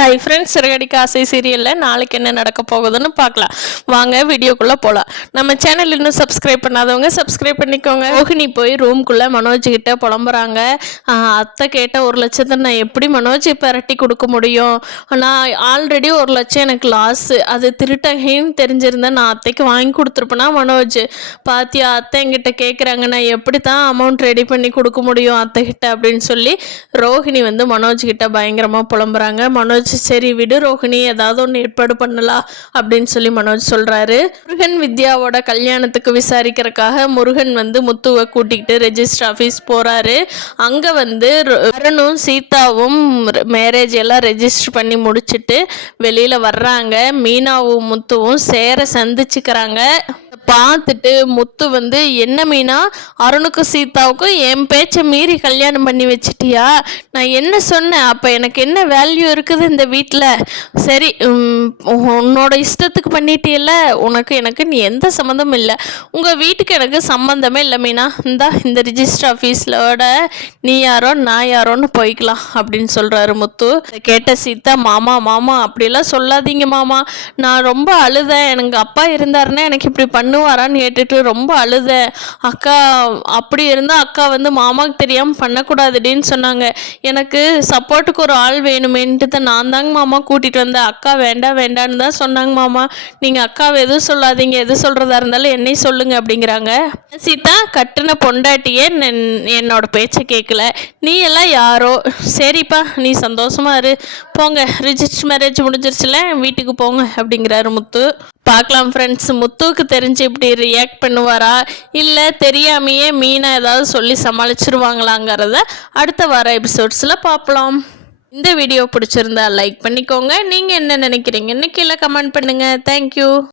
Hi friends, Siragadikka ஆசை சீரியலில் நாளைக்கு என்ன நடக்க போகுதுன்னு பார்க்கலாம். வாங்க வீடியோக்குள்ளே போகலாம். நம்ம சேனல் இன்னும் சப்ஸ்கிரைப் பண்ணாதவங்க சப்ஸ்கிரைப் பண்ணிக்கோங்க. ரோஹிணி போய் ரூம்குள்ளே மனோஜ் கிட்ட புலம்புறாங்க. அத்தை கேட்ட 1,00,000 நான் எப்படி மனோஜ் பரட்டி கொடுக்க முடியும்? நான் ஆல்ரெடி 1,00,000 எனக்கு லாஸு. அது திருட்டகைன்னு தெரிஞ்சிருந்தேன் நான் அத்தைக்கு வாங்கி கொடுத்துருப்பேனா மனோஜ். பாத்தியா அத்தை என்கிட்ட கேட்குறாங்க, நான் எப்படி தான் அமௌண்ட் ரெடி பண்ணி கொடுக்க முடியும் அத்தைக்கிட்ட அப்படின்னு சொல்லி ரோஹிணி வந்து மனோஜ் கிட்ட பயங்கரமாக புலம்புறாங்க. மனோஜ் சரி விடு ரோஹிணி, ஏதாவது ஒன்று ஏற்பாடு பண்ணலாம் அப்படின்னு சொல்லி மனோஜ் சொல்கிறாரு. முருகன் வித்யாவோட கல்யாணத்துக்கு விசாரிக்கிறதுக்காக முருகன் வந்து முத்துவை கூட்டிகிட்டு ரெஜிஸ்டர் ஆஃபீஸ் போகிறாரு. அங்கே வந்து அருணும் சீதாவும் மேரேஜ் எல்லாம் ரெஜிஸ்டர் பண்ணி முடிச்சுட்டு வெளியில் வர்றாங்க. மீனாவும் முத்துவும் சேர சந்திச்சுக்கிறாங்க. பார்த்துட்டு முத்து வந்து என்ன மீனா, அருணுக்கும் சீதாவுக்கும் என் பேச்சை மீறி கல்யாணம் பண்ணி வச்சிட்டியா? நான் என்ன சொன்னேன்? அப்போ எனக்கு என்ன வேல்யூ இருக்குது இந்த வீட்டில்? சரி, உன்னோட இஷ்டத்துக்கு பண்ணிட்டியல்ல, எனக்கு நீ எந்த சம்மந்தமும் இல்லை. உங்கள் வீட்டுக்கு எனக்கு சம்மந்தமே இல்லை மீனா. இந்த ரிஜிஸ்டர் ஆஃபீஸோட நீ யாரோ நான் யாரோன்னு போய்க்கலாம் அப்படின்னு சொல்கிறாரு முத்து. கேட்ட சீதா, மாமா மாமா அப்படிலாம் சொல்லாதீங்க மாமா, நான் ரொம்ப அழுதேன். எனக்கு அப்பா இருந்தாருன்னா எனக்கு இப்படி பண்ணுவாரான்னு கேட்டுட்டு ரொம்ப அழுதேன். அக்கா அப்படி இருந்தால் அக்கா வந்து மாமாவுக்கு தெரியாமல் பண்ணக்கூடாதுடின்னு சொன்னாங்க. எனக்கு சப்போர்ட்டுக்கு ஒரு ஆள் வேணுமேன்ட்டு தான் நான் தாங்க மாமா கூட்டிகிட்டு வந்தேன். அக்கா வேண்டாம் வேண்டான்னு தான் சொன்னாங்க மாமா. நீங்கள் அக்காவை எதுவும் சொல்லாதீங்க, எது சொல்கிறதா இருந்தாலும் என்னையும் சொல்லுங்க அப்படிங்கிறாங்க. சீதா, கட்டின பொண்டாட்டியே என்னோட பேச்சை கேட்கல, நீ எல்லாம் யாரோ? சரிப்பா நீ சந்தோஷமா இரு, போங்க, ரிஜிஸ்டர் மேரேஜ் முடிஞ்சிருச்சுல, வீட்டுக்கு போங்க அப்படிங்கிறாரு முத்து. பார்க்கலாம் ஃப்ரெண்ட்ஸ், முத்துவுக்கு தெரிஞ்சு இப்படி ரியாக்ட் பண்ணுவாரா, இல்லை தெரியாமையே மீனா ஏதாவது சொல்லி சமாளிச்சிருவாங்களாங்கிறத அடுத்த வார எபிசோட்ஸில் பார்க்கலாம். இந்த வீடியோ பிடிச்சிருந்தா லைக் பண்ணிக்கோங்க. நீங்கள் என்ன நினைக்கிறீங்கன்னு கீழே கமெண்ட் பண்ணுங்கள். தேங்க்யூ.